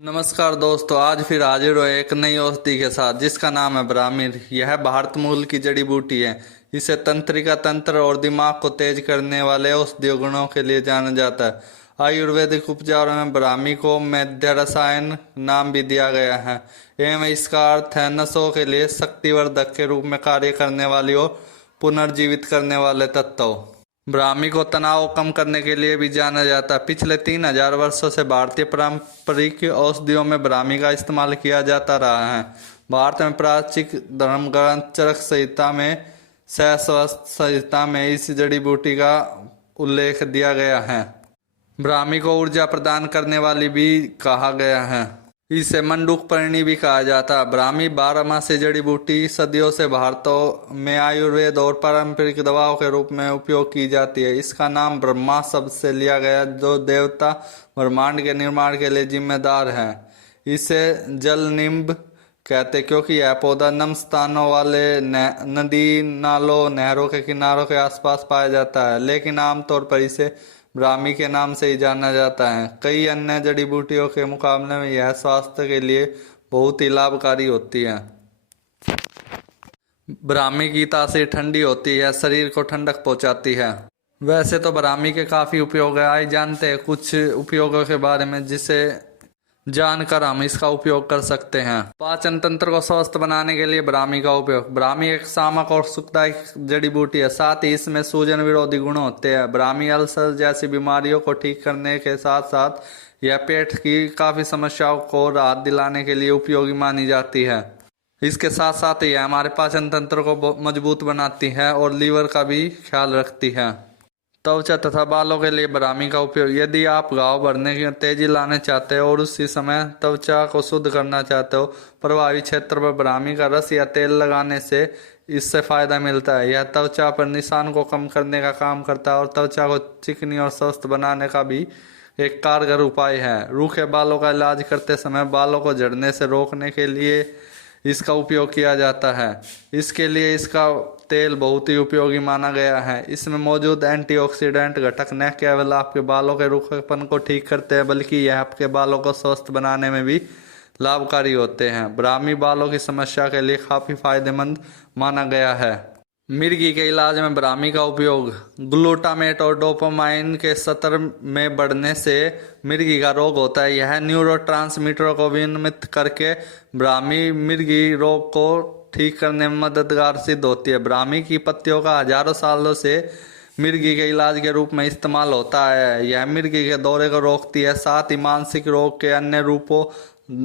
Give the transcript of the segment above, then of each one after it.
नमस्कार दोस्तों, आज फिर हाजिर हुए एक नई औषधि के साथ जिसका नाम है ब्राह्मी। यह भारत मूल की जड़ी बूटी है। इसे तंत्रिका तंत्र और दिमाग को तेज करने वाले औषधीय गुणों के लिए जाना जाता है। आयुर्वेदिक उपचारों में ब्राह्मी को मध्य रसायन नाम भी दिया गया है एवं इसका अर्थ है नसों के लिए शक्तिवर्धक के रूप में कार्य करने वाली और पुनर्जीवित करने वाले तत्व। ब्राह्मी को तनाव कम करने के लिए भी जाना जाता है। पिछले 3000 वर्षों से भारतीय पारंपरिक औषधियों में ब्राह्मी का इस्तेमाल किया जाता रहा है। भारत में प्राचीन धर्म ग्रंथ चरक संहिता में सहस्त्र संहिता में इस जड़ी बूटी का उल्लेख दिया गया है। ब्राह्मी को ऊर्जा प्रदान करने वाली भी कहा गया है। इसे मंडूक पर्णी भी कहा जाता है। ब्राह्मी 12 मासी जड़ी बूटी सदियों से भारतों में आयुर्वेद और पारंपरिक दवाओं के रूप में उपयोग की जाती है। इसका नाम ब्रह्मा शब्द से लिया गया जो देवता ब्रह्मांड के निर्माण के लिए जिम्मेदार है। इसे जल निम्ब कहते क्योंकि यह पौधा नम स्थानों वाले नदी नालों नहरों के किनारों के आसपास पाया जाता है, लेकिन आमतौर पर इसे ब्राह्मी के नाम से ही जाना जाता है। कई अन्य जड़ी बूटियों के मुकाबले में यह स्वास्थ्य के लिए बहुत ही लाभकारी होती है। ब्राह्मी की तासीर ठंडी होती है, शरीर को ठंडक पहुंचाती है। वैसे तो ब्राह्मी के काफी उपयोग है, आइए जानते हैं कुछ उपयोगों के बारे में जिसे जानकर हम इसका उपयोग कर सकते हैं। पाचन तंत्र को स्वस्थ बनाने के लिए ब्राह्मी का उपयोग। ब्राह्मी एक सामक और सुखदायक जड़ी बूटी है, साथ ही इसमें सूजन विरोधी गुण होते हैं। ब्राह्मी अल्सर जैसी बीमारियों को ठीक करने के साथ साथ यह पेट की काफी समस्याओं को राहत दिलाने के लिए उपयोगी मानी जाती है। इसके साथ साथ यह हमारे पाचन तंत्र को मजबूत बनाती है और लीवर का भी ख्याल रखती है। त्वचा तथा बालों के लिए ब्राह्मी का उपयोग। यदि आप घाव भरने की तेजी लाने चाहते हो और उसी समय त्वचा को शुद्ध करना चाहते हो, प्रभावी क्षेत्र पर ब्राह्मी का रस या तेल लगाने से इससे फायदा मिलता है। यह त्वचा पर निशान को कम करने का काम करता है और त्वचा को चिकनी और स्वस्थ बनाने का भी एक कारगर उपाय है। रूखे बालों का इलाज करते समय बालों को झड़ने से रोकने के लिए इसका उपयोग किया जाता है। इसके लिए इसका तेल बहुत ही उपयोगी माना गया है। इसमें मौजूद एंटीऑक्सीडेंट घटक न केवल आपके बालों के रूखेपन को ठीक करते हैं बल्कि यह आपके बालों को स्वस्थ बनाने में भी लाभकारी होते हैं। ब्राह्मी बालों की समस्या के लिए काफी फायदेमंद माना गया है। मिर्गी के इलाज में ब्राह्मी का उपयोग। ग्लूटामेट और डोपामाइन के स्तर में बढ़ने से मिर्गी का रोग होता है। यह न्यूरोट्रांसमीटरों को विनियमित करके ब्राह्मी मिर्गी रोग को ठीक करने में मददगार सिद्ध होती है। ब्राह्मी की पत्तियों का हजारों सालों से मिर्गी के इलाज के रूप में इस्तेमाल होता है। यह मिर्गी के दौरे को रोकती है, साथ ही मानसिक रोग के अन्य रूपों,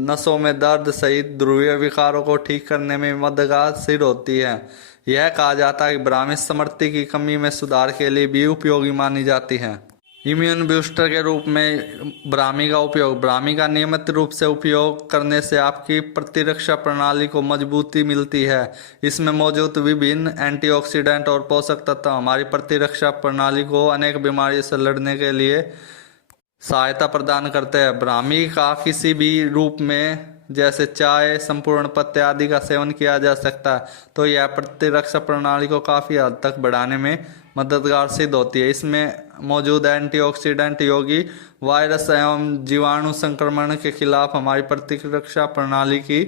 नसों में दर्द सहित ध्रुवीय विकारों को ठीक करने में मददगार सिद्ध होती है। यह कहा जाता है कि ब्राह्मी समर्थी की कमी में सुधार के लिए भी उपयोगी मानी जाती है। इम्यून बूस्टर के रूप में ब्राह्मी का उपयोग। ब्राह्मी का नियमित रूप से उपयोग करने से आपकी प्रतिरक्षा प्रणाली को मजबूती मिलती है। इसमें मौजूद विभिन्न एंटीऑक्सीडेंट और पोषक तत्व हमारी प्रतिरक्षा प्रणाली को अनेक बीमारियों से लड़ने के लिए सहायता प्रदान करते हैं। ब्राह्मी का किसी भी रूप में जैसे चाय, संपूर्ण पत्ते आदि का सेवन किया जा सकता है, तो यह प्रतिरक्षा प्रणाली को काफी हद तक बढ़ाने में मददगार सिद्ध होती है। इसमें मौजूद एंटीऑक्सीडेंट योगी वायरस एवं जीवाणु संक्रमण के खिलाफ हमारी प्रतिरक्षा प्रणाली की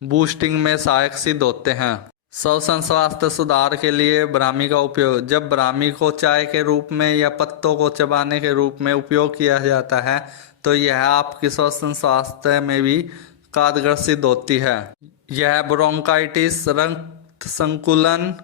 बूस्टिंग में सहायक सिद्ध होते हैं। श्वसन स्वास्थ्य सुधार के लिए ब्राह्मी का उपयोग। जब ब्राह्मी को चाय के रूप में या पत्तों को चबाने के रूप में उपयोग किया जाता है तो यह आपके श्वसन स्वास्थ्य में भी कारगर सिद्ध होती है। यह ब्रोंकाइटिस, रक्त संकुलन,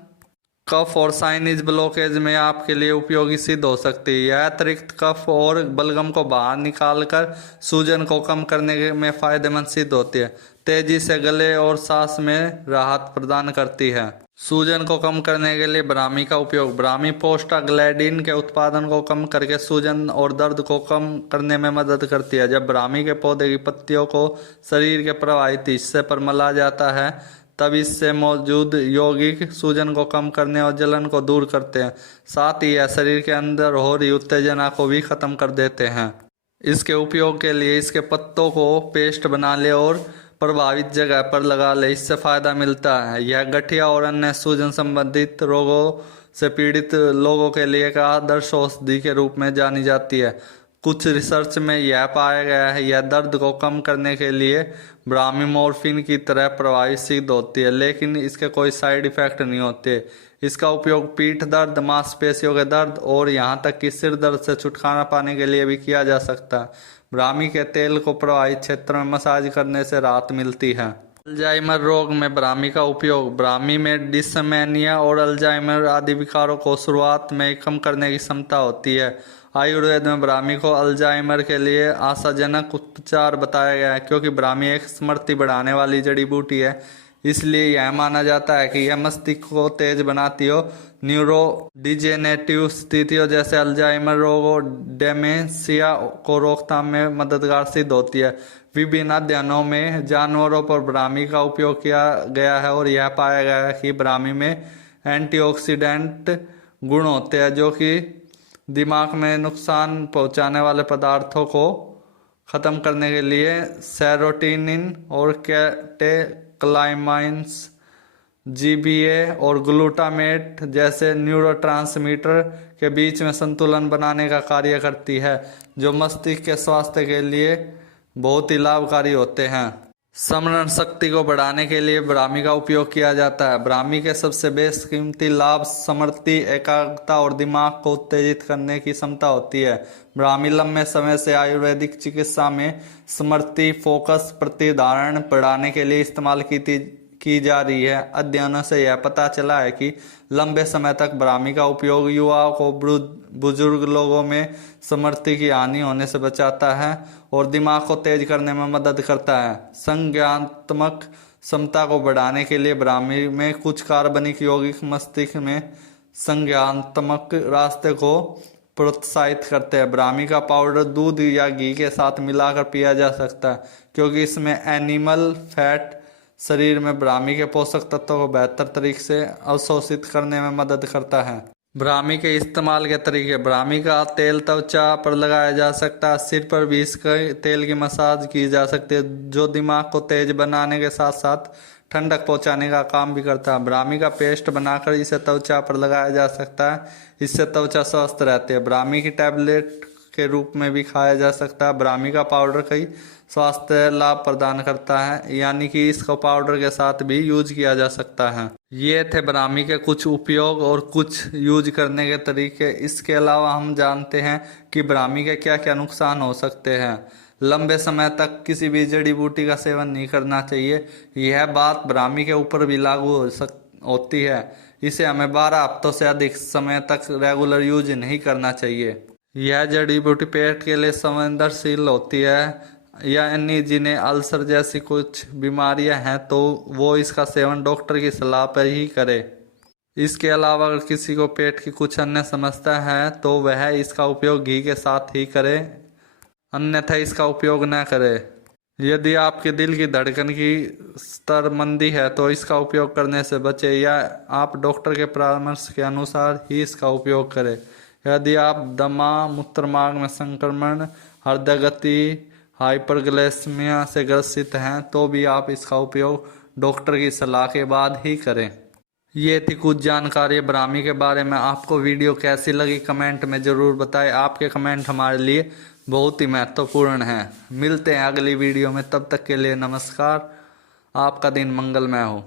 कफ और साइनस ब्लॉकेज में आपके लिए उपयोगी सिद्ध हो सकती है। यह अतिरिक्त कफ और बलगम को बाहर निकालकर सूजन को कम करने में फायदेमंद सिद्ध होती है। तेजी से गले और सांस में राहत प्रदान करती है। सूजन को कम करने के लिए ब्राह्मी का उपयोग। ब्राह्मी प्रोस्टाग्लैंडिन के उत्पादन को कम करके सूजन और दर्द को कम करने में मदद करती है। जब ब्राह्मी के पौधे की पत्तियों को शरीर के प्रवाहित हिस्से पर मला जाता है तब इससे मौजूद यौगिक सूजन को कम करने और जलन को दूर करते हैं। साथ ही यह शरीर के अंदर हो रही उत्तेजना को भी खत्म कर देते हैं। इसके उपयोग के लिए इसके पत्तों को पेस्ट बना ले और प्रभावित जगह पर लगा ले, इससे फायदा मिलता है। यह गठिया और अन्य सूजन संबंधित रोगों से पीड़ित लोगों के लिए एक आदर्श औषधि के रूप में जानी जाती है। कुछ रिसर्च में यह पाया गया है यह दर्द को कम करने के लिए ब्राह्मी मॉर्फिन की तरह प्रभावी सिद्ध होती है, लेकिन इसके कोई साइड इफेक्ट नहीं होते। इसका उपयोग पीठ दर्द, मांसपेशियों के दर्द और यहाँ तक कि सिर दर्द से छुटकारा पाने के लिए भी किया जा सकता है। ब्राह्मी के तेल को प्रभावित क्षेत्र में मसाज करने से राहत मिलती है। अल्जाइमर रोग में ब्राह्मी का उपयोग। ब्राह्मी में डिसमेनिया और अल्जाइमर आदि विकारों को शुरुआत में कम करने की क्षमता होती है। आयुर्वेद में ब्राह्मी को अल्जाइमर के लिए आशाजनक उपचार बताया गया है, क्योंकि ब्राह्मी एक स्मृति बढ़ाने वाली जड़ी बूटी है, इसलिए यह माना जाता है कि यह मस्तिष्क को तेज बनाती हो। न्यूरोडिजेनेटिव स्थितियों जैसे अल्जाइमर रोग और डेमेंशिया को रोकथाम में मददगार सिद्ध होती है। विभिन्न अध्ययनों में जानवरों पर ब्राह्मी का उपयोग किया गया है और यह पाया गया है कि ब्राह्मी में एंटीऑक्सीडेंट गुण होते हैं, जो कि दिमाग में नुकसान पहुंचाने वाले पदार्थों को ख़त्म करने के लिए सेरोटोनिन और कैटेक्लाइमाइन्स, जीबीए और ग्लूटामेट जैसे न्यूरोट्रांसमीटर के बीच में संतुलन बनाने का कार्य करती है, जो मस्तिष्क के स्वास्थ्य के लिए बहुत ही लाभकारी होते हैं। स्मरण शक्ति को बढ़ाने के लिए ब्राह्मी का उपयोग किया जाता है। ब्राह्मी के सबसे बेशकीमती लाभ स्मृति, एकाग्रता और दिमाग को उत्तेजित करने की क्षमता होती है। ब्राह्मी लंबे समय से आयुर्वेदिक चिकित्सा में स्मृति, फोकस, प्रतिधारण बढ़ाने के लिए इस्तेमाल की जा रही है। अध्ययनों से यह पता चला है कि लंबे समय तक ब्राह्मी का उपयोग युवाओं को बुजुर्ग लोगों में स्मृति की हानि होने से बचाता है और दिमाग को तेज करने में मदद करता है। संज्ञानात्मक क्षमता को बढ़ाने के लिए ब्राह्मी में कुछ कार्बनिक यौगिक मस्तिष्क में संज्ञानात्मक रास्ते को प्रोत्साहित करते हैं। ब्राह्मी का पाउडर दूध या घी के साथ मिलाकर पिया जा सकता है, क्योंकि इसमें एनिमल फैट शरीर में ब्राह्मी के पोषक तत्वों को बेहतर तरीके से अवशोषित करने में मदद करता है। ब्राह्मी के इस्तेमाल के तरीके। ब्राह्मी का तेल त्वचा पर लगाया जा सकता है। सिर पर भी इसके तेल की मसाज की जा सकती है, जो दिमाग को तेज बनाने के साथ साथ ठंडक पहुंचाने का काम भी करता है। ब्राह्मी का पेस्ट बनाकर इसे त्वचा पर लगाया जा सकता है, इससे त्वचा स्वस्थ रहती है। ब्राह्मी की टैबलेट के रूप में भी खाया जा सकता है। ब्राह्मी का पाउडर कई स्वास्थ्य लाभ प्रदान करता है, यानी कि इसको पाउडर के साथ भी यूज किया जा सकता है। ये थे ब्राह्मी के कुछ उपयोग और कुछ यूज करने के तरीके। इसके अलावा हम जानते हैं कि ब्राह्मी के क्या क्या नुकसान हो सकते हैं। लंबे समय तक किसी भी जड़ी बूटी का सेवन नहीं करना चाहिए। यह बात ब्राह्मी के ऊपर भी लागू होती है। इसे हमें 12 हफ्तों से अधिक समय तक रेगुलर यूज नहीं करना चाहिए। यह जड़ी बूटी पेट के लिए संवेदनशील होती है, या अन्य जिन्हें अल्सर जैसी कुछ बीमारियां हैं तो वो इसका सेवन डॉक्टर की सलाह पर ही करे। इसके अलावा अगर किसी को पेट की कुछ अन्य समस्या है तो वह इसका उपयोग घी के साथ ही करे, अन्यथा इसका उपयोग न करे। यदि आपके दिल की धड़कन की स्तर मंदी है तो इसका उपयोग करने से बचे, या आप डॉक्टर के परामर्श के अनुसार ही इसका उपयोग करें। यदि आप दमा, मूत्रमार्ग में संक्रमण, हृदय गति, हाइपरग्लाइसेमिया से ग्रसित हैं तो भी आप इसका उपयोग डॉक्टर की सलाह के बाद ही करें। ये थी कुछ जानकारी ब्राह्मी के बारे में। आपको वीडियो कैसी लगी कमेंट में ज़रूर बताएं। आपके कमेंट हमारे लिए बहुत ही महत्वपूर्ण हैं। मिलते हैं अगली वीडियो में, तब तक के लिए नमस्कार। आपका दिन मंगलमय हो।